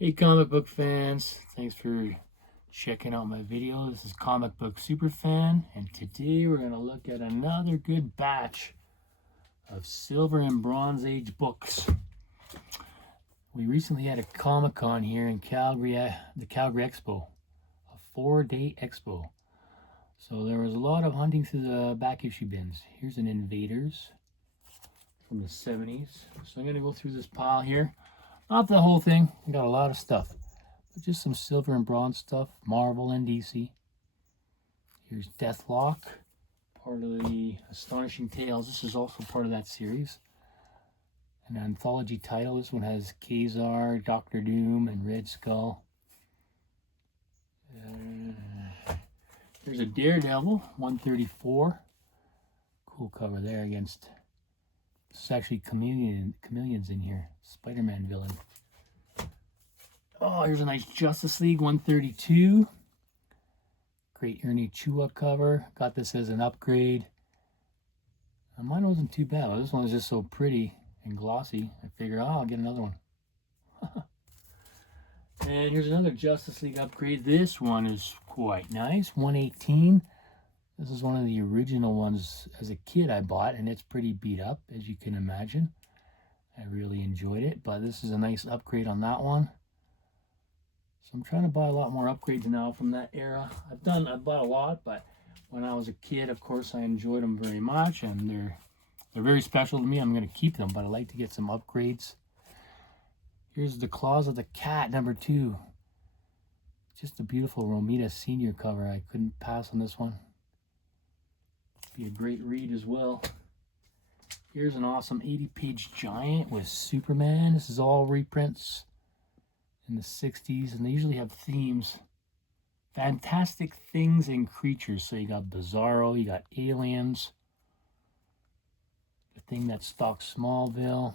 Hey comic book fans, thanks for checking out my video. This is Comic Book Superfan, and today we're going to look at another good batch of Silver and Bronze Age books. We recently had a Comic-Con here in Calgary, the Calgary Expo, a 4-day expo. So there was a lot of hunting through the back issue bins. Here's an Invaders from the 70s. So I'm going to go through this pile here. Not the whole thing, I got a lot of stuff. But just some silver and bronze stuff, Marvel and DC. Here's Deathlock, part of the Astonishing Tales. This is also part of that series. An anthology title. This one has Kazar, Doctor Doom, and Red Skull. Here's a Daredevil, 134. Cool cover there against... This is actually chameleons in here. Spider-Man villain. Oh, here's a nice Justice League 132. Great Ernie Chua cover. Got this as an upgrade. Mine wasn't too bad. This one was just so pretty and glossy. I figured, oh, I'll get another one. And here's another Justice League upgrade. This one is quite nice. 118. This is one of the original ones as a kid I bought, and it's pretty beat up, as you can imagine. I really enjoyed it, but this is a nice upgrade on that one. So I'm trying to buy a lot more upgrades now from that era. I bought a lot, but when I was a kid, of course, I enjoyed them very much, and they're very special to me. I'm going to keep them, but I'd like to get some upgrades. Here's the Claws of the Cat, #2. Just a beautiful Romita Senior cover. I couldn't pass on this one. Be a great read as well. Here's an awesome 80-page giant with Superman. This is all reprints in the 60s, and they usually have themes. Fantastic things and creatures. So you got Bizarro, you got aliens, the thing that stalks Smallville.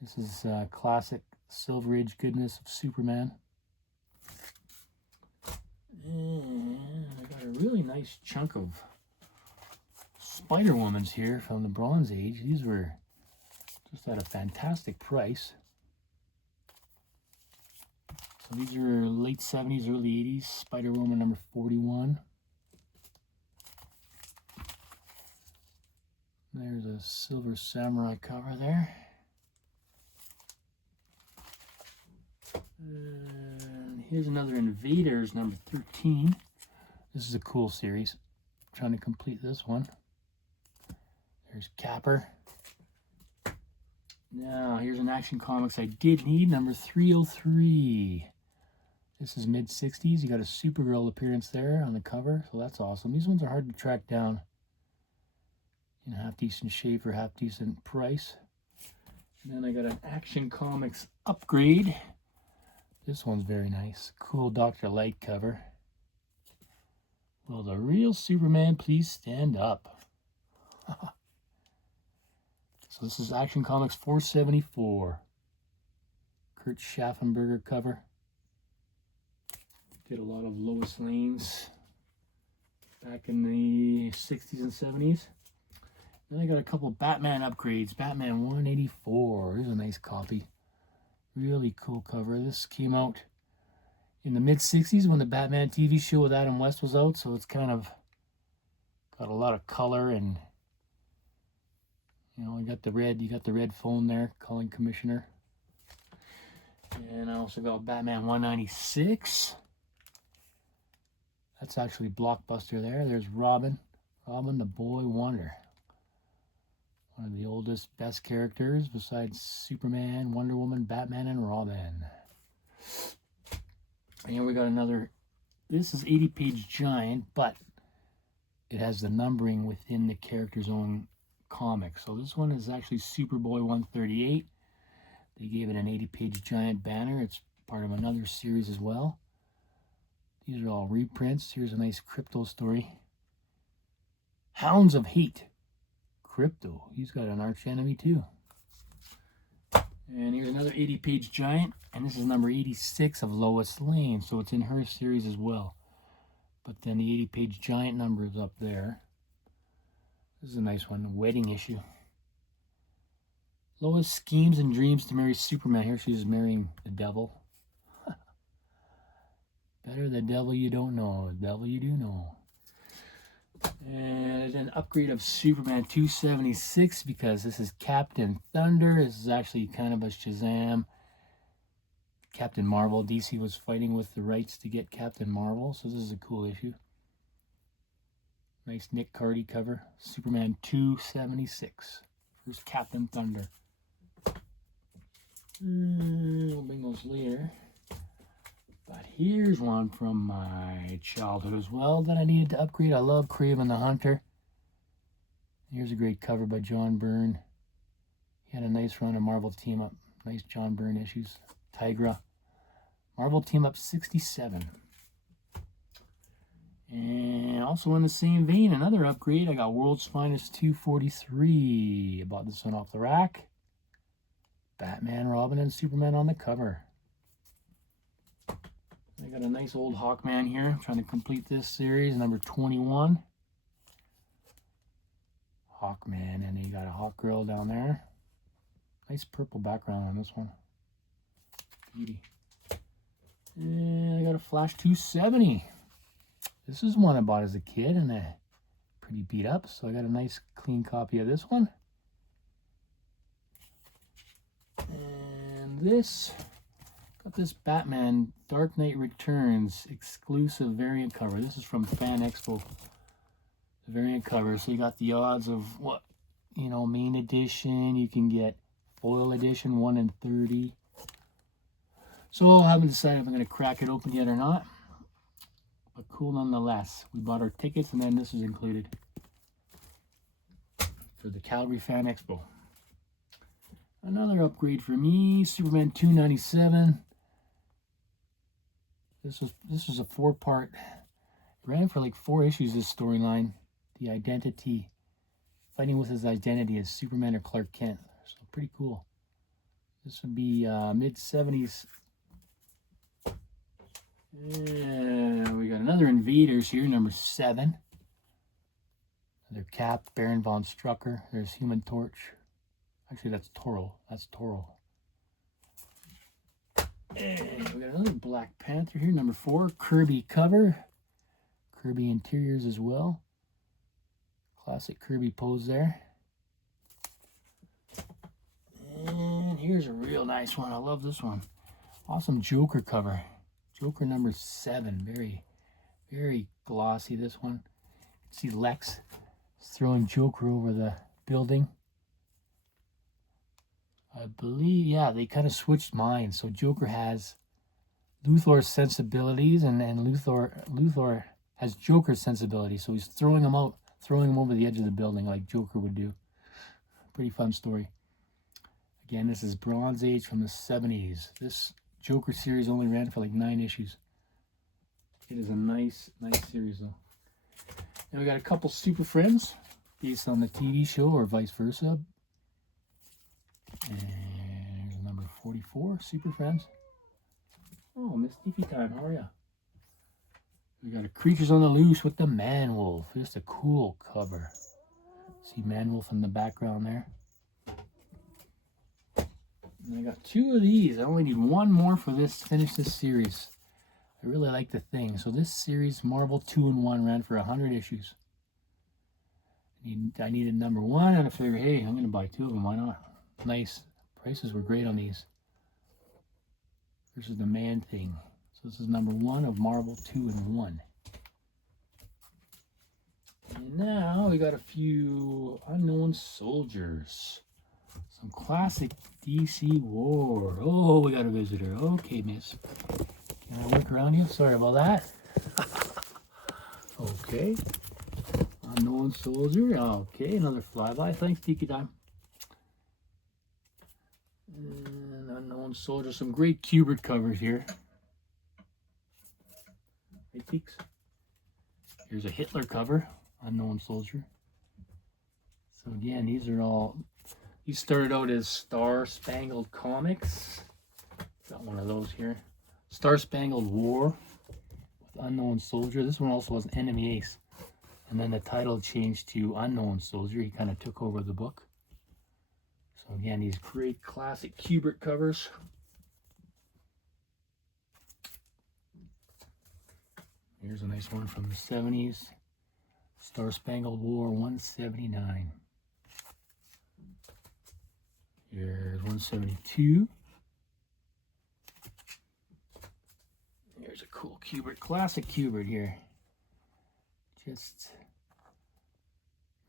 This is classic Silver Age goodness of Superman. And I got a really nice chunk of Spider-Womans here from the Bronze Age. These were just at a fantastic price. So these are late 70s, early 80s. Spider-Woman #41. There's a Silver Samurai cover there. And here's another Invaders #13. This is a cool series. I'm trying to complete this one. There's Capper. Now, here's an Action Comics I did need, #303. This is mid-60s. You got a Supergirl appearance there on the cover, so that's awesome. These ones are hard to track down in half-decent shape or half-decent price. And then I got an Action Comics upgrade. This one's very nice. Cool Dr. Light cover. Will the real Superman please stand up? So this is Action Comics 474. Kurt Schaffenberger cover. Did a lot of Lois Lanes back in the 60s and 70s. Then I got a couple Batman upgrades. Batman 184. Here's a nice copy. Really cool cover. This came out in the mid-60s when the Batman TV show with Adam West was out, so it's kind of got a lot of color, and you know, you got the red phone there, calling Commissioner. And I also got Batman 196. That's actually Blockbuster there. There's Robin the Boy Wonder. One of the oldest, best characters besides Superman, Wonder Woman, Batman, and Robin. And here we got another, this is 80-page giant, but it has the numbering within the character's own comic. So this one is actually Superboy 138. They gave it an 80-page giant banner. It's part of another series as well. These are all reprints. Here's a nice Crypto story. Hounds of Hate. Crypto. He's got an arch enemy too. And here's another 80-page giant. And this is #86 of Lois Lane. So it's in her series as well. But then the 80-page giant number is up there. This is a nice one. Wedding issue. Lois schemes and dreams to marry Superman. Here she is marrying the devil. Better the devil you don't know, the devil you do know. And an upgrade of Superman 276 because this is Captain Thunder. This is actually kind of a Shazam. Captain Marvel. DC was fighting with the rights to get Captain Marvel, so this is a cool issue. Nice Nick Cardy cover. Superman 276. First Captain Thunder. We'll bring those later. But here's one from my childhood as well that I needed to upgrade. I love Kraven the Hunter. Here's a great cover by John Byrne. He had a nice run of Marvel Team Up. Nice John Byrne issues. Tigra. Marvel Team Up 67. And also in the same vein, another upgrade. I got World's Finest 243. I bought this one off the rack. Batman, Robin, and Superman on the cover. I got a nice old Hawkman here. I'm trying to complete this series, number 21. Hawkman, and you got a Hawk Girl down there. Nice purple background on this one. Beauty. And I got a Flash 270. This is one I bought as a kid, and pretty beat up, so I got a nice clean copy of this one. And this... got this Batman Dark Knight Returns exclusive variant cover. This is from Fan Expo. The variant cover. So you got the odds of what, you know, main edition. You can get foil edition 1 in 30. So I haven't decided if I'm going to crack it open yet or not. But cool nonetheless. We bought our tickets and then this is included for the Calgary Fan Expo. Another upgrade for me. Superman 297. This was a 4-part. It ran for like 4 issues, this storyline. The identity. Fighting with his identity as Superman or Clark Kent. So pretty cool. This would be mid-70s. And we got another Invaders here, number 7. Another Cap, Baron Von Strucker. There's Human Torch. Actually, that's Toro. That's Toro. And we got another Black Panther here, number 4. Kirby cover. Kirby interiors as well. Classic Kirby pose there. And here's a real nice one. I love this one. Awesome Joker cover. Joker number 7. Very, very glossy, this one. See Lex throwing Joker over the building. I believe, yeah, they kind of switched minds. So Joker has Luthor's sensibilities, and Luthor has Joker's sensibilities. So he's throwing him out, throwing him over the edge of the building like Joker would do. Pretty fun story. Again, this is Bronze Age from the 70s. This Joker series only ran for like 9 issues. It is a nice series though. And we got a couple Super Friends based on the TV show or vice versa. And here's number 44, Super Friends. Oh, Miss Deefy time, how are ya? We got a Creatures on the Loose with the Man-Wolf. Just a cool cover. See Man-Wolf in the background there. And I got 2 of these. I only need 1 more for this to finish this series. I really like the Thing. So this series, Marvel 2-in-1, ran for 100 issues. I needed number 1, and I figured, hey, I'm going to buy 2 of them. Why not? Nice. Prices were great on these. This is the Man-Thing. So this is number 1 of Marvel 2-in-1. And now we got a few Unknown Soldiers. Some classic DC War. Oh, we got a visitor. Okay, miss. Can I work around you? Sorry about that. Okay. Unknown Soldier. Okay, another flyby. Thanks, Tiki Time. And Unknown Soldier. Some great Kubert covers here. Hey, peeks. Here's a Hitler cover. Unknown Soldier. So again, these are all... These started out as Star Spangled Comics. Got one of those here. Star Spangled War with Unknown Soldier. This one also has Enemy Ace. And then the title changed to Unknown Soldier. He kind of took over the book. So again, these great classic Kubert covers. Here's a nice one from the 70s. Star Spangled War 179. Here's 172. Here's a cool Kubert, classic Kubert here. Just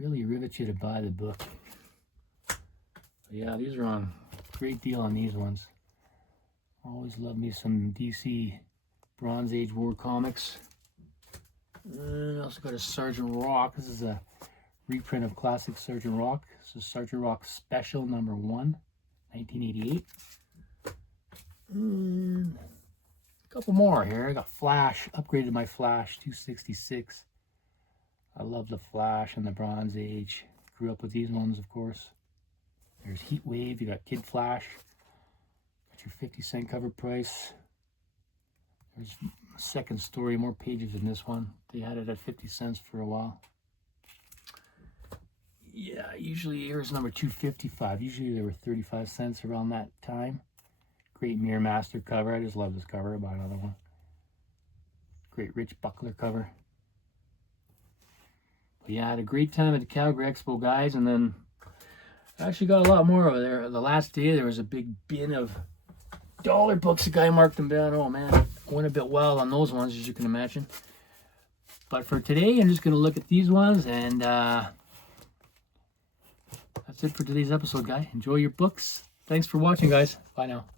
really rivets you to buy the book. But yeah, these are on great deal on these ones. Always love me some DC Bronze Age War comics. And I also got a Sergeant Rock. This is a reprint of classic Sergeant Rock. This is Sergeant Rock Special number 1, 1988. And a couple more here. I got Flash, upgraded my Flash 266. I love the Flash and the Bronze Age. Grew up with these ones, of course. There's Heat Wave. You got Kid Flash. Got your 50-cent cover price. There's a second story, more pages in this one. They had it at 50 cents for a while. Yeah, usually here's number 255. Usually they were 35 cents around that time. Great Mirror Master cover. I just love this cover. I'll buy another one. Great Rich Buckler cover. But yeah, I had a great time at the Calgary Expo, guys. And then I actually got a lot more over there. The last day there was a big bin of dollar books. The guy marked them down. Oh man, I went a bit wild on those ones, as you can imagine. But for today, I'm just going to look at these ones, and that's it for today's episode, guys. Enjoy your books. Thanks for watching, guys. Bye now.